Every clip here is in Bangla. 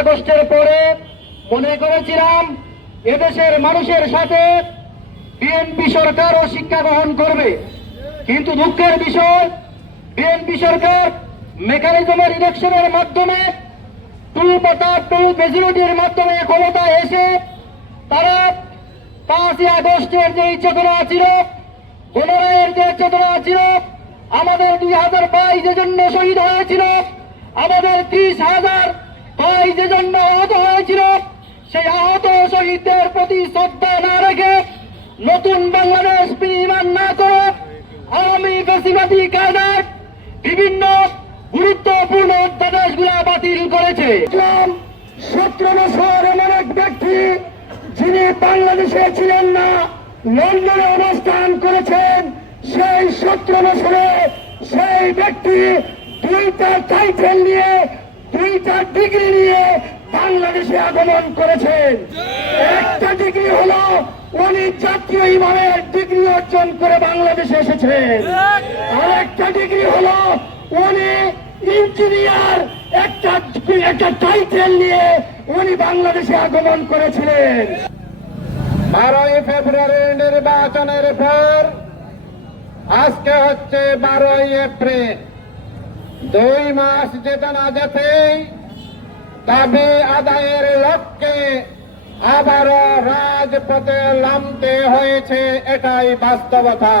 আগস্টের পরে মনে করেছিলাম এদেশের মানুষের সাথে বিএনপি সরকারও শিক্ষা গ্রহণ করবে, কিন্তু দুঃখের বিষয় বিএনপি সরকার মেকানিজমের ইলেকশনের মাধ্যমে 2/2 মেজরিটির মাধ্যমে ক্ষমতায় এসে তারা 5ই আগস্টের যে চেতনা ছিল, গণরায়ের যে চেতনা ছিল, আমাদের 2022 যে জন্য শহীদ হয়েছিল, আমাদের 30,000 ভাই যে জন্য আহত হয়েছিল, সেই আহত শহীদদের প্রতি শ্রদ্ধা না রেখে নতুন বাংলাদেশ বিনির্মাণ না করে আওয়ামী ফ্যাসিবাদী কায়দায় বিভিন্ন গুরুত্বপূর্ণ অধ্যাদেশগুলা বাতিল করেছে। 17 বছর এমন এক ব্যক্তি যিনি বাংলাদেশে ছিলেন না, লন্ডনে অবস্থান করেছেন, সেই 17 বছরে সেই ব্যক্তি 2টা টাইটেল নিয়ে 2টা ডিগ্রি নিয়ে বাংলাদেশে আগমন করেছেন। একটা ডিগ্রি হলো উনি জাতীয় ইমামের ডিগ্রি অর্জন করে বাংলাদেশে এসেছেন, আর একটা ডিগ্রি হলো উনি ইঞ্জিনিয়ার একটা টাইটেল নিয়ে উনি বাংলাদেশে আগমন করেছিলেন। 12ই ফেব্রুয়ারি নির্বাচনের পর আজকে হচ্ছে 12ই এপ্রিল। 2 মাস যেতে না যেতেই দাবি আদায়ের লক্ষ্যে আবারও রাজপথে নামতে হয়েছে, এটাই বাস্তবতা।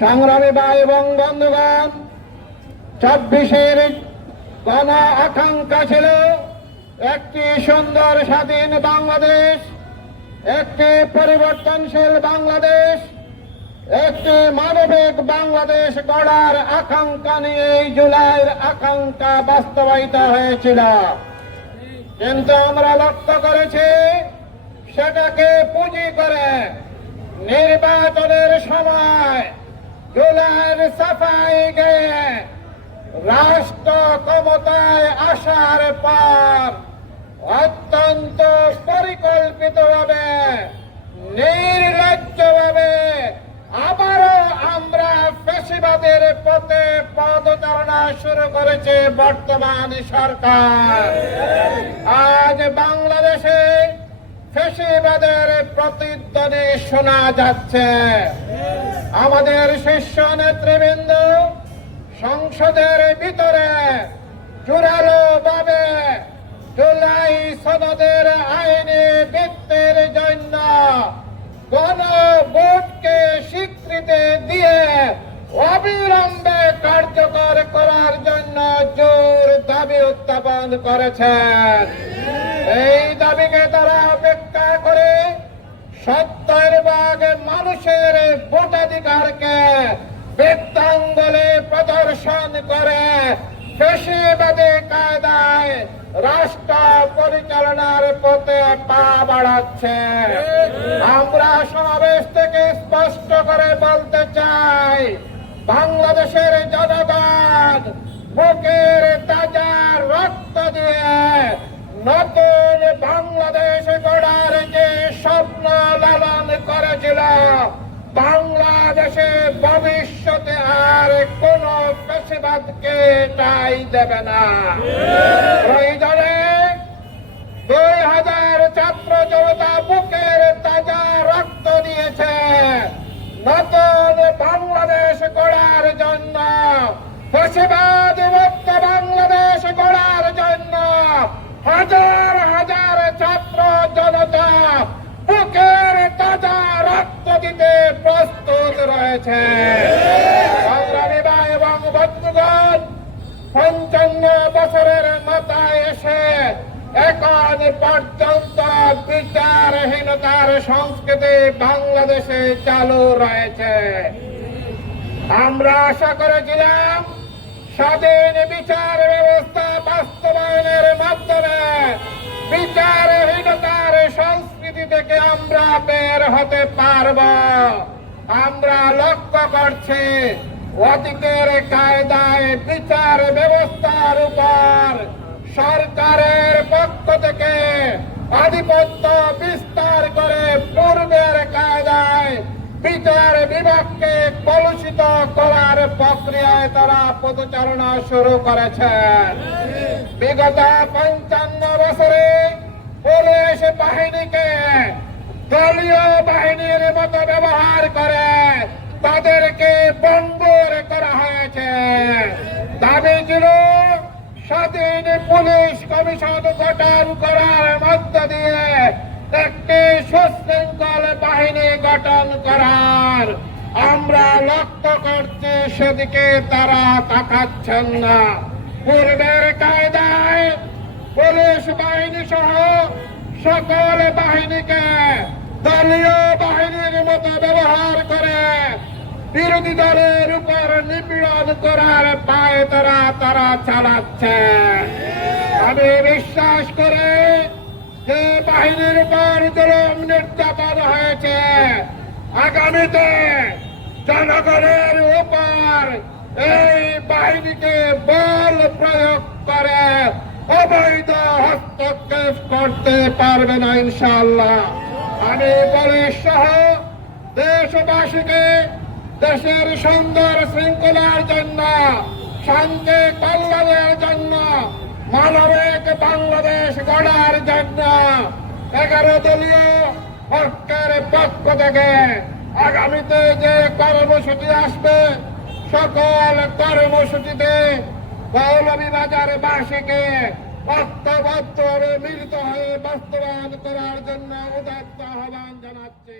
সংগ্রামী ভাই এবং বন্ধুগণ, 24-এর গণ আকাঙ্ক্ষা ছিল একটি সুন্দর স্বাধীন বাংলাদেশ, একটি পরিবর্তনশীল বাংলাদেশ, একটি মানবিক বাংলাদেশ গড়ার আকাঙ্ক্ষা নিয়ে জুলাইয়ের আকাঙ্ক্ষা বাস্তবায়িত হয়েছিল। কিন্তু আমরা লক্ষ্য করেছি সেটাকে পুঁজি করে নির্বাচনের সময় জুলাইয়ের সাফাই গিয়ে রাষ্ট্র ক্ষমতায় আসার পর অত্যন্ত পরিকল্পিতভাবে নির্লজ্জভাবে আবারও আমরা ফ্যাসিবাদের পথে পদচারণা শুরু করেছে বর্তমান সরকার। আজ বাংলাদেশে ফ্যাসিবাদের প্রতিধ্বনি শোনা যাচ্ছে। আমাদের শীর্ষ নেতৃবৃন্দ সংসদের ভিতরে জোরালো ভাবে জুলাই সনদের আইনি ভিত্তির জন্য গণভোটকে স্বীকৃতি দিয়ে অবিলম্বে কার্যকর করার জন্য জোর দাবি উত্থাপন করেছেন। এই দাবিকে তারা উপেক্ষা করে 70 ভাগ মানুষের ভোটাধিকারকে বৃদ্ধাঙ্গুলে প্রদর্শন করে ফ্যাসিবাদী কায়দায় রাষ্ট্র পরিচালনার পথে পা বাড়াচ্ছে। আমরা সমাবেশ থেকে স্পষ্ট করে বলতে চাই, বাংলাদেশের জনগণ বুকের তাজা রক্ত দিয়ে নতুন বাংলাদেশ গড়ার যে স্বপ্ন লালন করেছিল, বাংলাদেশে ভবিষ্যতে আর কোন ফ্যাসিবাদকে ঠাঁই দেবে না। প্রয়োজনে 2000 ছাত্র জনতা বুকের তাজা রক্ত দিয়েছে নতুন বাংলাদেশ গড়ার জন্য, ফ্যাসিবাদ মুক্ত বাংলাদেশ গড়ার জন্য। হাজার হাজার ছাত্র জনতা বুকের তাজা রক্ত দিতে প্রস্তুত রয়েছে। সংগ্রামী ভাই এবং বন্ধুগণ, 55 বছরের মাথায় এসে এখন পর্যন্ত বিচারহীনতার সংস্কৃতি বাংলাদেশে চালু রয়েছে। আমরা আশা করেছিলাম স্বাধীন বিচার ব্যবস্থা বাস্তবায়নের মাধ্যমে বিচারহীনতার সংস্কৃতি থেকে আমরা বের হতে পারব। আমরা লক্ষ্য করছি অতীতের কায়দায় বিচার ব্যবস্থার উপর সরকারের পক্ষ থেকে আধিপত্য বিস্তার করে পূর্বের কায়দায় বিচার বিভাগকে কলুষিত করার প্রক্রিয়ায় তারা পদচারণা শুরু করেছেন। বিগত 55 বছরে পুলিশ বাহিনীকে দলীয় বাহিনীর মতো ব্যবহার করে তাদেরকে বন্দর করা হয়েছে। দাবি ছিল স্বাধীন পুলিশ কমিশন গঠন করার মধ্য দিয়ে একটি সুশৃঙ্খল বাহিনী গঠন করার। আমরা লক্ষ্য করছি সেদিকে তারা তাকাচ্ছেন না। পূর্বের কায়দায় পুলিশ বাহিনী সহ সকল বাহিনীকে দলীয় বাহিনীর মতো ব্যবহার করে বিরোধী দলের উপর নিপীড়ন করার পায়তারা তারা চালাচ্ছে। আমি বিশ্বাস করে যে বাহিনীর উপর জুলুম নির্যাতন হয়েছে, আগামীতে জনগণের উপর এই বাহিনীকে বল প্রয়োগ করে অবৈধ হস্তক্ষেপ করতে পারবে না ইনশাআল্লাহ। আমি পুলিশ সহ দেশবাসীকে দেশের সুন্দর শৃঙ্খলার জন্য, শান্তি কল্যাণের জন্য, মানবিক বাংলাদেশ গড়ার জন্য 11 দলীয় ঐক্যের পক্ষ থেকে আগামীতে যে কর্মসূচি আসবে সকল কর্মসূচিতে মৌলভীবাজার বাসীকে ঐক্যবদ্ধভাবে মিলিত হয়ে বাস্তবায়ন করার জন্য উদাত্ত আহ্বান জানাচ্ছি।